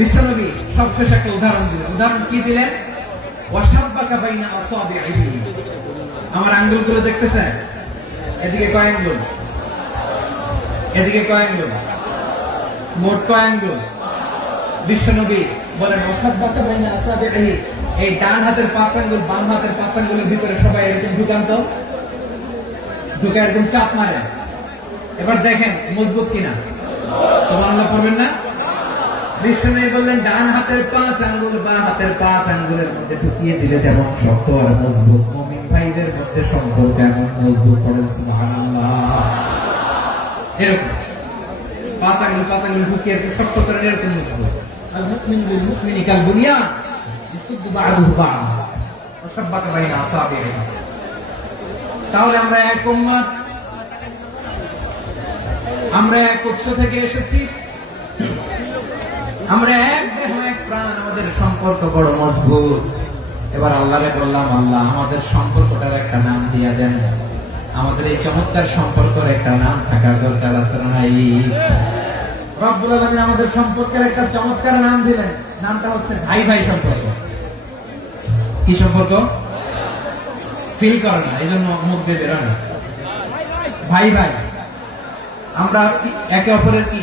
বিশ্বনবী সবশেষ একটা উদাহরণ দিলেন। উদাহরণ কি দিলেন? ওয়াসাব্বাকা বাইনা আসাবিহি আমার আঙ্গুলগুলো দেখতেছেন? এদিকে কয় আঙ্গুল? এদিকে কয় আঙ্গুল? মোট কয় আঙ্গুল? বিশ্বনবী বলেন ওয়াসাব্বাকা বাইনা আসাবিহি এই ডান হাতের পাঁচ আঙ্গুল, বাম হাতের পাঁচ আঙ্গুলের ভিতরে সবাই এরকম ঢুকান্ত ঢুকে একদম চাপ মারে। এবার দেখেন, মজবুত কিনা? সুবহানাল্লাহ, পড়বেন না? বললেন, ডান হাতের পাঁচ আঙ্গুল, বা হাতের পাঁচ আঙ্গুলের মধ্যে ঢুকিয়ে দিলে যেমন শক্ত আর মজবুত। মমিন ভাইদের মধ্যে সম্পর্ক এমন মজবুত করেন এরকম। পাঁচ আঙ্গুল পাঁচ আঙ্গুল ঢুকিয়ে শক্ত করেন, এরকম মজবুত। বিল মুমিনি কাল আসাবিহি তাহলে আমরা এক উম্মত আমরা এক উৎস থেকে এসেছি। আমরা এক দেহ, এক প্রাণ, আমাদের সম্পর্ক বড় মজবুত। এবার আল্লাহরে বললাম, আল্লাহ, আমাদের সম্পর্কটার একটা নাম দিয়া দেন। আমাদের এই চমৎকার সম্পর্কের একটা নাম থাকার দরকার আছে নাই? রব্বুল আলামিন আমাদের সম্পর্কের একটা চমৎকার নাম দিলেন। নামটা হচ্ছে ভাই ভাই সম্পর্ক। কি সম্পর্ক? ফিল করে না এই জন্য মুখ দিয়ে বেরোয় ভাই ভাই, আমরা একে অপরের কি?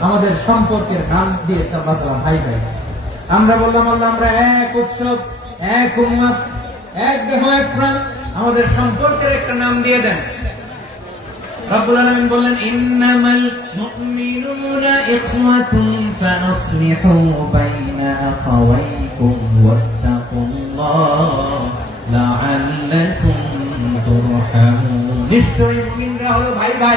আমাদের সম্পর্কের নাম দিয়েছে আল্লাহ তাআলা, ভাই ভাই। আমরা বললাম, আল্লাহ, আমরা এক উৎসব, এক উম্মত, এক দেহ, এক প্রাণ, আমাদের সম্পর্কের একটা নাম দিয়ে দেন। মুমিনরা হলো ভাই ভাই।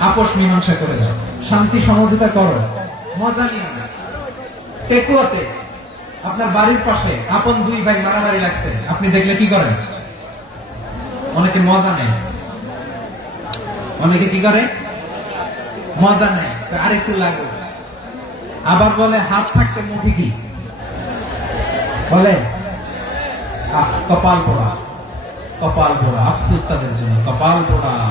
আপোষ মীমাংসা করে দাও। শান্তি, সমঝোতা করো। মজা নিয়ে। টেকুয়াতে, আপনার বাড়ির পাশে আপন দুই ভাই মারামারি লাগছে। আপনি দেখলে কি করেন? অনেকে মজা নেয়। অনেকে কি করে? মজা নেয়। আরেকটু লাগবে আবার বলে, হাত থাকতে মুখে কি? বলে কপাল পোড়া। কপাল পোড়া। আফসোস তাদের জন্য। কপাল পোড়া।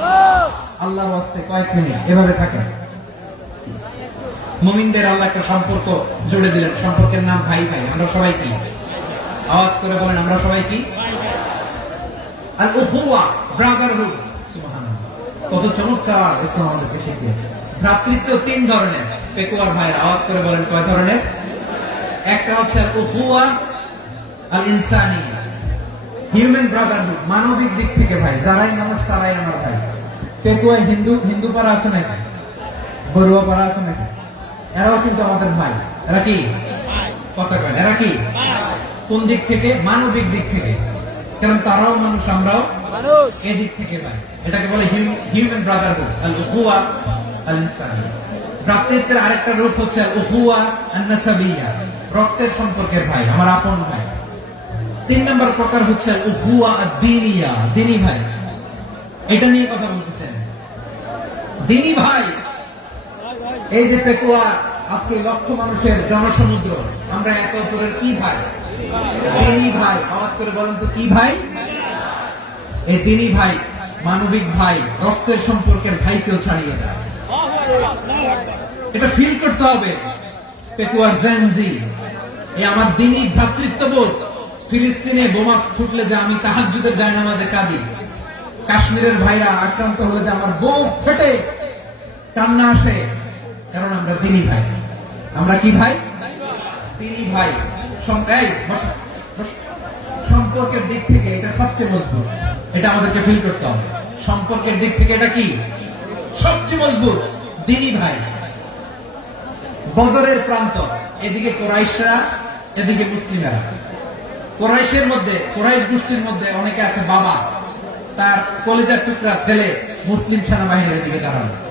আল্লাহর ওয়াস্তে কয়েক এভাবে থাকেন মুমিনদের আল্লাহ একটা সম্পর্ক জুড়ে দিলেন। সম্পর্কের নাম ভাই ভাই। আমরা সবাই কি? আওয়াজ করে বলেন, আমরা সবাই কি? কত চমৎকার ইসলাম আমাদেরকে শিখিয়েছে। ভ্রাতৃত্ব তিন ধরনের। পেকুয়ার ভাইয়ের আওয়াজ করে বলেন, কয় ধরনের? একটা হচ্ছে আল উহুয়া আল ইনসানি হিউম্যান ব্রাদারহুড মানবিক দিক থেকে ভাই। যারাই মানুষ, তারাই আমার ভাই। পেকুয়া হিন্দু হিন্দু পাড়া আছে নাকি? বড়ুয়া পাড়া আছে নাকি? এরাও কিন্তু আমাদের ভাই। এরা কি? কথা কয় এরা কি? কোন দিক থেকে? মানবিক দিক থেকে। কারণ তারাও মানুষ আমরাও এদিক থেকে ভাই। এটাকে বলে হিউম্যান ব্রাদারহুড আল উখুয়া আল ইনসানিয়া ভ্রাতৃত্বের আরেকটা রূপ হচ্ছে আল উখুয়া আন নাসাবিয়া রক্তের সম্পর্কের ভাই আমার আপন ভাই। তিন নম্বর প্রকার হচ্ছে উখুয়া দিনিয়া দিনী ভাই। এটা নিয়ে কথা বলতেছেন দিনী ভাই, এই যে পেকুয়া আজকে লক্ষ মানুষের জনসমুদ্র, আমরা একে অপরের কি ভাই? দিনী ভাই, আওয়াজ করে বলেন তো কি ভাই? এই দিনী ভাই, মানবিক ভাই, রক্তের সম্পর্কের ভাইকেও ছাড়িয়ে যায়। এটা ফিল করতে হবে পেকুয়ার জেনজি এই আমার দিনী ভ্রাতৃত্ববোধ, ফিলিস্তিনে বোমা ফুটলে যে আমি তাহাজ্জুদের জায়নামাজে কাঁদি। কাশ্মীরের ভাইরা আক্রান্ত হলে যে আমার বুক ফেটে কান্না আসে, কারণ আমরা দিনী ভাই। আমরা কি ভাই? দিনী ভাই। সম্পর্কের দিক থেকে এটা সবচেয়ে মজবুত। এটা আমাদেরকে ফিল করতে হবে। সম্পর্কের দিক থেকে এটা কি? সবচেয়ে মজবুত। দিনী ভাই। বদরের প্রান্ত। এদিকে কোরাইশরা, এদিকে মুসলিমেরা। কোরাইশের মধ্যে, কোরাইশ গোষ্ঠীর মধ্যে অনেকে আছে বাবা। তার কলেজার টুকরা ছেলে মুসলিম সেনাবাহিনীর দিকে দাঁড়ানো।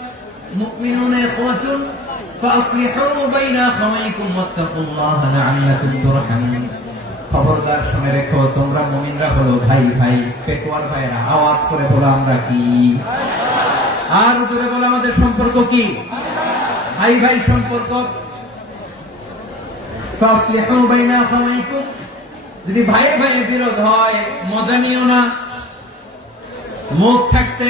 ইন্নামাল মুমিনুনা ইখওয়াতুন ফাসলিহু বাইনা আখাওয়াইকুম ওয়াত্তাকুল্লাহা লাআল্লাকুম তুরহামুন খবরদার শুনে রেখো, তোমরা মুমিনরা হলো ভাই ভাই, পেটওয়ার ভাইরা আওয়াজ করে বলো আমরা কি? আর জোরে বলো আমাদের সম্পর্ক কি? ভাই ভাই, সম্পর্ক? যদি ভাইয়ে ভাইয়ে বিরোধ হয়, মজা নিও না। মুখ থাকতে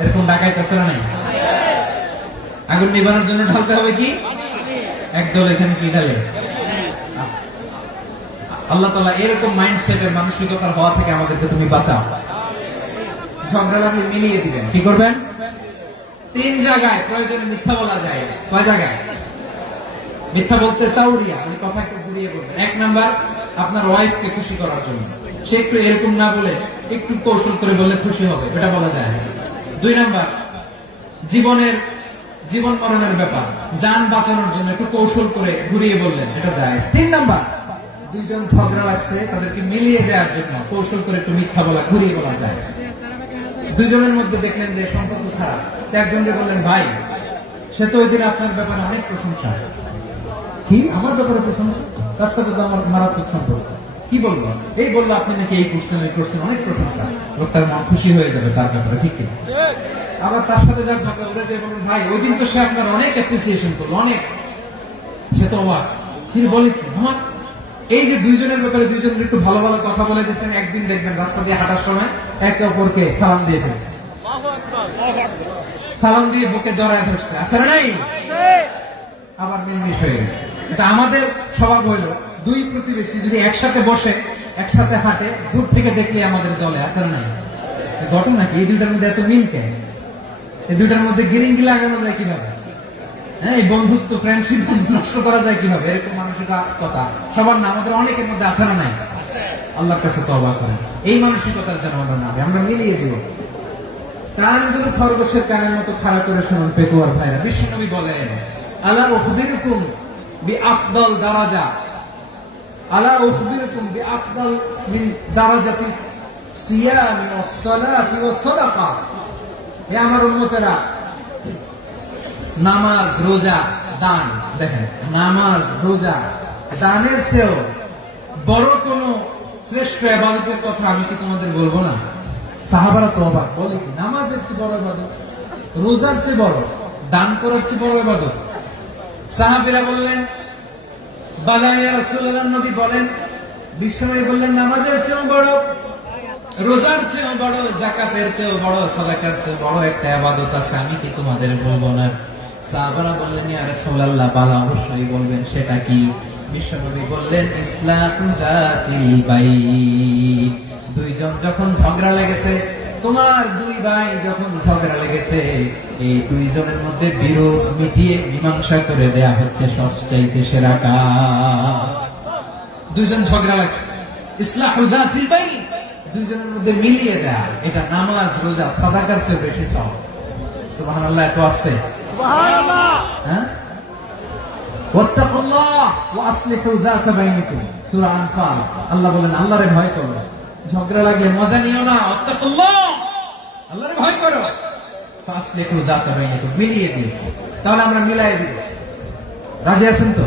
এরকম ডাকাইতেছে না নাই আগুন নিবানোর জন্য ঢালতে হবে কি? একদল এখানে কি ঢালে? আল্লাহ তালা এরকম মাইন্ডসেটের মানসিকতার হওয়া থেকে আমাদেরকে তুমি বাঁচাও। মিলিয়ে দিবেন। কি করবেন? তিন জায়গায়, প্রয়োজনে মিথ্যা বলা যায়। কয় জায়গায়? মিথ্যা বলতে তাউরিয়া ওই একটু ঘুরিয়ে বলবেন। এক নাম্বার, আপনার ওয়াইফকে খুশি করার জন্য। সে একটু এরকম না বলে, একটু কৌশল করে বললে খুশি হবে এটা বলা যায় দুই নাম্বার, জীবনের, জীবন মরণের ব্যাপার। যান বাঁচানোর জন্য একটু কৌশল করে ঘুরিয়ে বললেন এটা যায় তিন নাম্বার, দুইজন ঝগড়া লাগছে, তাদেরকে মিলিয়ে দেওয়ার জন্য কৌশল করে একটু মিথ্যা বলা, ঘুরিয়ে বলা যায় দুজনের মধ্যে দেখলেন যে সম্পর্ক খারাপ। একজনকে বললেন, ভাই, সে তো ওই দিন আপনার ব্যাপারে অনেক প্রশংসা। কি? আমার ব্যাপারে প্রশংসা? তার সাথে তো আমার মারাত্মক সম্পর্ক? কি বলব? এই বলল আপনি নাকি এই করছেন এই করছেন অনেক প্রশংসা লোকটার মন খুশি হয়ে যাবে তার ব্যাপারে ঠিক কি? আবার তার সাথে যার ঝগড়া ওরা যে বলুন ভাই ওই দিন তো সে আপনার অনেক অ্যাপ্রিসিয়েশন করল অনেক। সে তো অবাক। তিনি বলে কি? আমার এই যে দুইজনের ব্যাপারে দুইজন একটু ভালো ভালো কথা বলে দিচ্ছেন একদিন দেখবেন রাস্তা দিয়ে হাঁটার সময় একে অপরকে সালাম দিয়ে ফেলছে। সালাম দিয়ে বুকে জড়ায় ধরছে। আসলে নাই? আবার মিলমিশ হয়ে গেছে। এটা আমাদের স্বভাব হইল, দুই প্রতিবেশী যদি একসাথে বসে, একসাথে হাঁটে, দূর থেকে দেখলে আমাদের জলে আসলে নাই? ঘটনা কি? এই দুইটার মধ্যে এত মিল কেন? এই দুইটার মধ্যে গিরিঙ্গি লাগানো যায় কীভাবে? হ্যাঁ এই বন্ধুত্ব ফ্রেন্ডশিপ নষ্ট করা যায় কীভাবে? এরকম মানসিকতা, কথা। সবার না, আমাদের অনেকের মধ্যে আছে না নাই? আল্লাহর কাছে তো অবাক করে এই মানসিকতার যেন আমরা না। আমরা মিলিয়ে দিব। কানগুলো খরগোশের কানের মতো খারাপ করে শুনুন, পেকুয়ার ভাইরা। বিশ্বনবী বলেন আলা উখবিরুকুম বি আফদল দারাজা। আলা মিন দারাজাতি সিয়াম ওয়াস ওয়াস সাদাকা। হে আমার উম্মতেরা, নামাজ, রোজা, দান, দেখেন, নামাজ, রোজা, দানের চেয়েও বড় কোন শ্রেষ্ঠ এবাদতের কথা আমি কি তোমাদের বলব না? সাহাবারা তো অবাক, বলে কি, নামাজের চেয়ে বড় এবাদত, রোজার চেয়ে বড়, দান করার চেয়ে বড় এবাদত? সাহাবিরা বললেন বালাইয়া রাসূলুল্লাহ নবী বলেন, বিশ্বনবী বললেন, নামাজের চেয়েও বড়, রোজার চেয়েও বড় জাকাতের চেয়েও বড় সদাকার চেয়েও বড় একটা আবাদত আছে, আমি কি তোমাদের বলব না? সাহাবারা বললেন, ইয়া রাসূলুল্লাহ, বালা অবশ্যই বলবেন, সেটা কি? বিশ্বনবী বললেন ইসলাম দুইজন যখন ঝগড়া লেগেছে তোমার দুই ভাই যখন ঝগড়া লেগেছে এই দুইজনের মধ্যে বিরোধ মিটিয়ে মীমাংসা করে দেয়া হচ্ছে সবচাইতে সেরা কাজ। দুইজন ঝগড়া লাগছে। ইসলাম বাইত দুইজনের মধ্যে মিলিয়ে দেয়া। এটা নামাজ রোজা সাদাকার চেয়ে বেশি সব সুবাহান আল্লাহ এত আসতে হ্যাঁ? ওয়াত্তাকুল্লাহ ওয়া আসলিহু যাতা বাইনিকুম। সূরা আনফাল। আল্লাহ বলেন আল্লাহরে ভয় করো ঝগড়া লাগলে মজা নিও না ওয়াত্তাকুল্লাহ আল্লাহরে ভয় করো। ফাসলিহু হয়ে যেত মিলিয়ে দিও। তাহলে আমরা মিলাই দিব। রাজি আছেন তো?